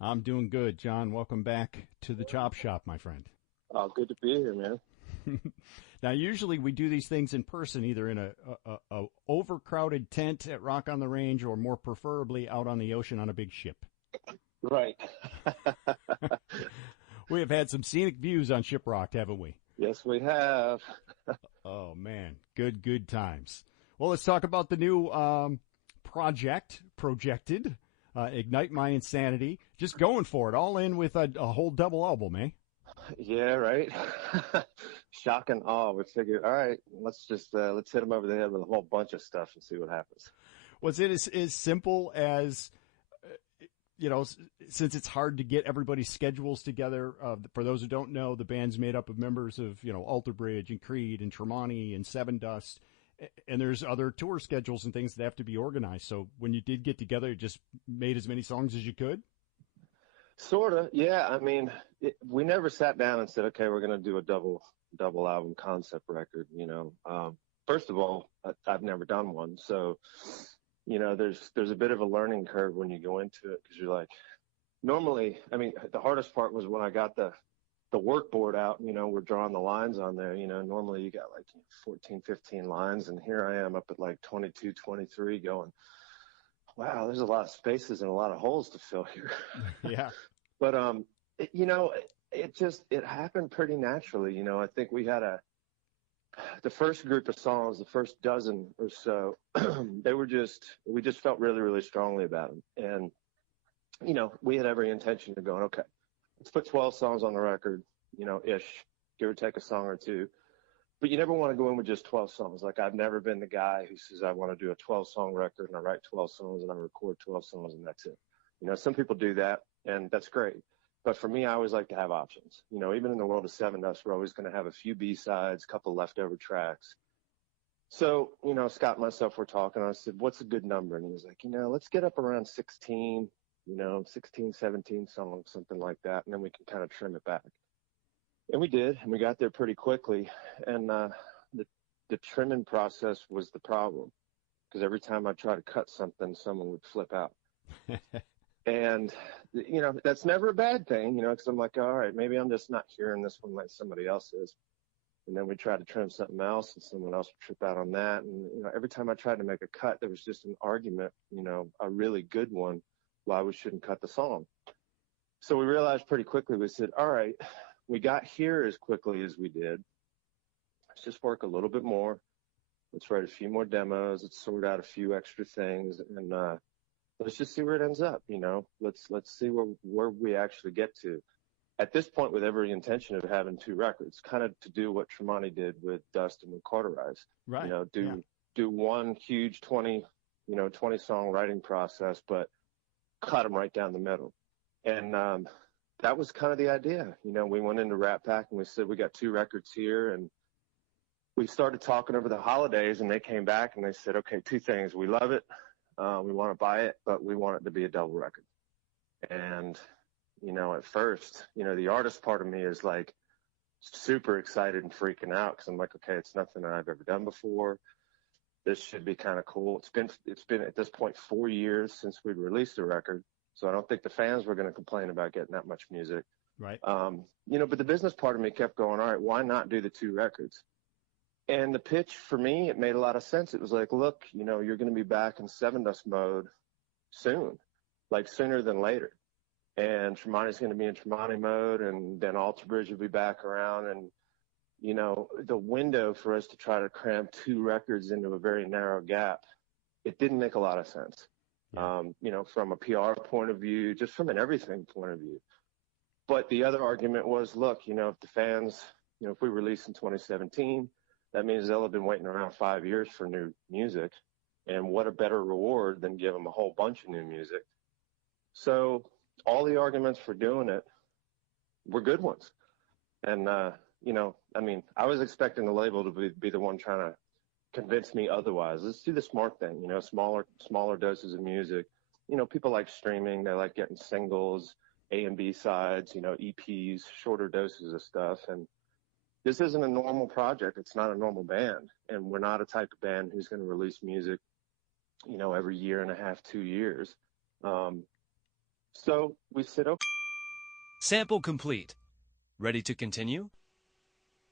I'm doing good, John. Welcome back to the Chop Shop, my friend. Oh, good to be here, man. Now, usually we do these things in person, either in a overcrowded tent at Rock on the Range, or more preferably out on the ocean on a big ship. Right. We have had some scenic views on Shiprocked, haven't we? Yes, we have. Oh man, good times. Well, let's talk about the new projected Ignite My Insanity. Just going for it, all in with a whole double album, eh? Yeah, right. Shock and awe. We figured, all right, let's hit them over the head with a whole bunch of stuff and see what happens. Was it as simple as, since it's hard to get everybody's schedules together? For those who don't know, the band's made up of members of, Alter Bridge and Creed and Tremonti and Sevendust, and there's other tour schedules and things that have to be organized. So when you did get together, you just made as many songs as you could? Sort of, yeah. I mean, we never sat down and said, okay, we're going to do a double album concept record. First of all, I've never done one, so there's a bit of a learning curve when you go into it, because you're like, normally, I mean, the hardest part was when I got the work board out. We're drawing the lines on there. Normally you got like 14, 15 lines, and here I am up at like 22, 23, going, wow, there's a lot of spaces and a lot of holes to fill here. Yeah. But, it happened pretty naturally. I think we had the first group of songs, the first dozen or so, we just felt really, really strongly about them. And, we had every intention of going, okay, let's put 12 songs on the record, ish, give or take a song or two. But you never want to go in with just 12 songs. Like, I've never been the guy who says, I want to do a 12-song record and I write 12 songs and I record 12 songs and that's it. Some people do that, and that's great. But for me, I always like to have options. Even in the world of Sevendust, we're always going to have a few B-sides, a couple leftover tracks. So, Scott and myself were talking. I said, what's a good number? And he was like, let's get up around 16, 16, 17 songs, something like that. And then we can kind of trim it back. And we did, and we got there pretty quickly. And the trimming process was the problem, because every time I tried to cut something, someone would flip out. And, that's never a bad thing, because I'm like, all right, maybe I'm just not hearing this one like somebody else is. And then we try to trim something else, and someone else would trip out on that. And, every time I tried to make a cut, there was just an argument, a really good one, why we shouldn't cut the song. So we realized pretty quickly, we said, all right, we got here as quickly as we did. Let's just work a little bit more. Let's write a few more demos. Let's sort out a few extra things, and let's just see where it ends up. Let's see where we actually get to. At this point, with every intention of having two records, kind of to do what Tremonti did with Dust and with Cauterize. Right. Do one huge 20 song writing process, but cut them right down the middle. And that was kind of the idea. We went into Rat Pack and we said, we got two records here, and we started talking over the holidays, and they came back and they said, okay, two things. We love it. We want to buy it, but we want it to be a double record. And, at first, the artist part of me is like super excited and freaking out, because I'm like, okay, it's nothing that I've ever done before. This should be kind of cool. It's been at this point 4 years since we'd released the record. So I don't think the fans were going to complain about getting that much music. Right. But the business part of me kept going, all right, why not do the two records? And the pitch for me, it made a lot of sense. It was like, look, you're going to be back in Sevendust mode soon, like sooner than later. And Tremonti's going to be in Tremonti mode, and then Alter Bridge will be back around. And, the window for us to try to cram two records into a very narrow gap, it didn't make a lot of sense. Yeah. From a PR point of view, just from an everything point of view. But the other argument was, look, if the fans, if we release in 2017, that means they'll have been waiting around 5 years for new music. And what a better reward than give them a whole bunch of new music. So all the arguments for doing it were good ones. And, I was expecting the label to be the one trying to convince me otherwise. Let's do the smart thing, smaller doses of music. People like streaming. They like getting singles, A and B sides, EPs, shorter doses of stuff. And this isn't a normal project. It's not a normal band. And we're not a type of band who's going to release music, every year and a half, 2 years. So we said, okay. Sample complete. Ready to continue?